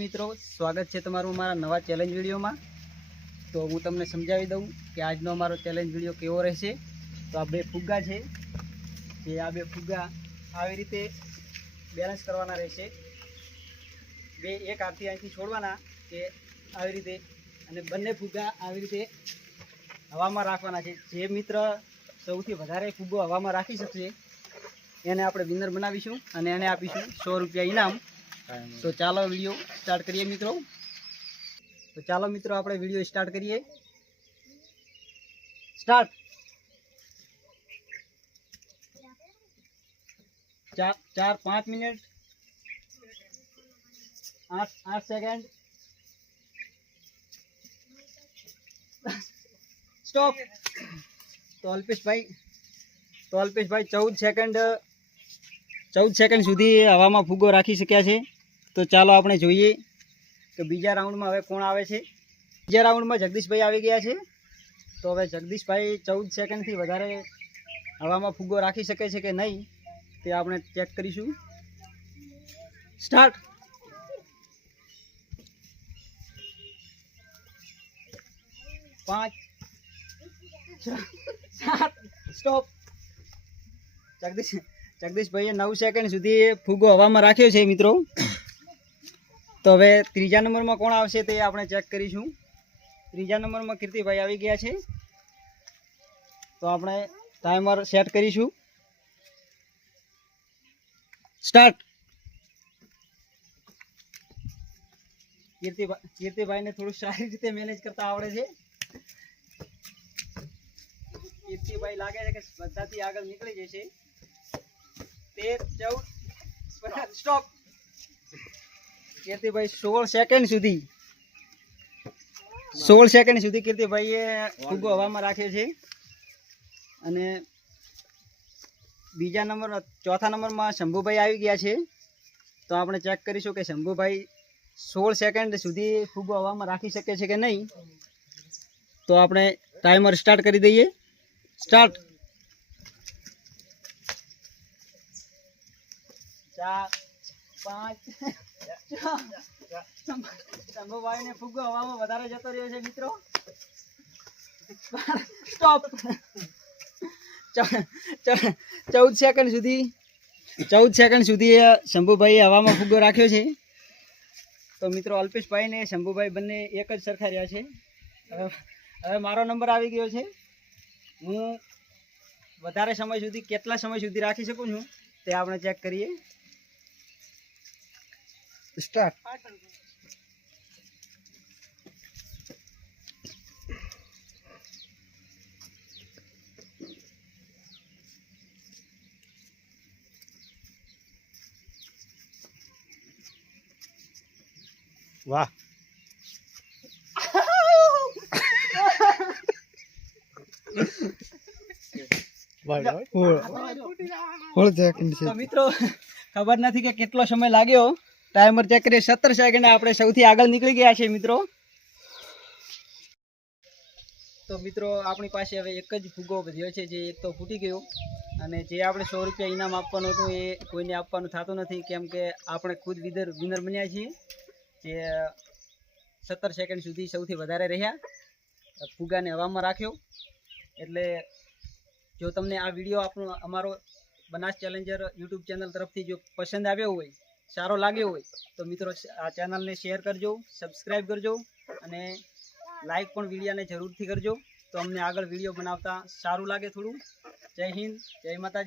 મિત્રો સ્વાગત છે તમારું મારા નવા ચેલેન્જ વિડીયોમાં। તો હું તમને સમજાવી દઉં કે આજનો અમારો ચેલેન્જ વિડીયો કેવો રહેશે। તો આ બે ફુગ્ગા છે, જે આ બે ફુગ્ગા આવી રીતે બેલેન્સ કરવાના રહેશે। બે એક હાથથી અહીંથી છોડવાના કે આવી રીતે, અને બંને ફુગ્ગા આવી રીતે હવામાં રાખવાના છે। જે મિત્ર સૌથી વધારે ફુગ્ગો હવામાં રાખી શકશે એને આપણે વિનર બનાવીશું અને એને આપીશું 100 રૂપિયા ઇનામ। तो चलो वीडियो स्टार्ट करिए मित्रों। तो चलो मित्रों આપણે वीडियो स्टार्ट करिए। स्टार्ट। 4-5 minute 8 second stop. तो अल्पेश भाई 14 सेकंड सुधी हवामां फुग्गो राखी शक्या छे। तो चालो आपणे जोईए कि बीजा राउंड में हवे कोण आवे छे। बीजा राउंड में जगदीश भाई आवी गया छे। तो हवे जगदीश भाई 14 सेकंड थी वधारे हवामां फुग्गो राखी शके छे कि नहीं ते आपणे चेक करीशुं। स्टार्ट। पांच 7 स्टॉप। जगदीश भाई 9 सेकंड सुधी फुग्गो हवामां राख्यो छे मित्रों। तो हवे त्रीजा नंबर में कोण आवशे ते आपणे चेक करीशुं। त्रीजा नंबर में कीर्ति भाई आवी गया छे। तो आपणे टाइमर सेट करीशुं। स्टार्ट। कीर्ति भाई ने थोड़ું સારી રીતે મેનેજ કરતા આવડે છે। कीर्ति भाई लागे છે કે બધાથી આગળ નીકળી જશે। 13 14 स्टॉप। कीर्ति भाई 16 सेकंड सुधी कीर्ति भाई फुग्गो हवामां राख्यो छे। अने बीजा नंबर चौथा नंबर में शंभू भाई आई गया छे। तो आपणे चेक करीशुं कि शंभू भाई 16 सेकंड सुधी फुग्गो हवामां राखी शके छे कि नहीं। तो आपणे टाइमर स्टार्ट करी दईए। स्टार्ट। 4 5 शंभू भाई ने फुग्गो हवामां वधारे जतो रह्यो छे मित्रों। स्टॉप। 14 सेकंड सुधी शंभू भाई हवामां फुग्गो राख्यो छे। तो मित्रों अल्पेश भाई ने शंभू भाई बंने एक ज सरखा रह्या छे। हवे मारो नंबर आवी गयो छे। हूँ वधारे समय सुधी केटला समय सुधी राखी शकूं छुं ते आपणे चेक करीए। स्टार्ट। वाह तो मित्रों खबर नहीं कि केटलो समय लाग्यो। टाइमर चेक करिए। 17 सेकंड आपणे सौथी आगळ निकळी गया छे मित्रों। तो मित्रों आपणी पासे हवे एक ज फुग्गो बच्यो छे, जे एक तो फूटी गयो अने जे आपणे 100 रुपया इनाम आपवानुं हतुं ए कोईने आपवानुं थतुं नथी, केम के आपणे खुद विनर बन्या छीए। जे 17 सेकंड सुधी सौथी वधारे रह्या फुग्गाने हवामां राख्यो। एटले जो तमने आ विडियो आपणो अमारो बनास चैलेंजर यूट्यूब चैनल तरफथी जो पसंद आव्यो होय, सारो लाग्यो होय, तो मित्रों आ चैनल ने शेर करजो, सब्सक्राइब करजो अने लाइक पण विडियो ने जरूर थी करजो। तो अमने आगळ विडियो बनावता सारूं लागे थोड़ुं। जय हिंद, जय माताजी।